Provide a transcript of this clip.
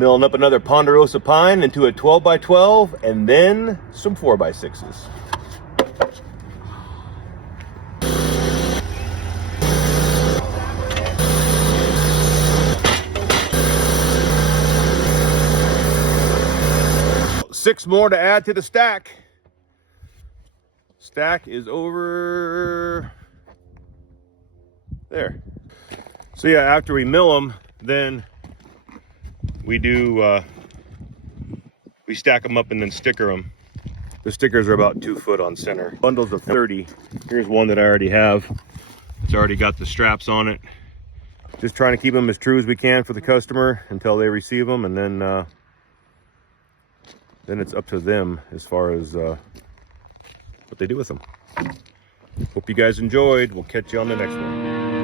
Milling up another Ponderosa pine into a 12x12 and then some 4x6s. Six more to add to the stack. Stack is over there. So yeah, after we mill them, then we stack them up and then sticker them. The stickers are about 2 foot on center. Bundles of 30. Here's one that I already have. It's already got the straps on it. Just trying to keep them as true as we can for the customer until they receive them, and then it's up to them as far as what they do with them. Hope you guys enjoyed. We'll catch you on the next one.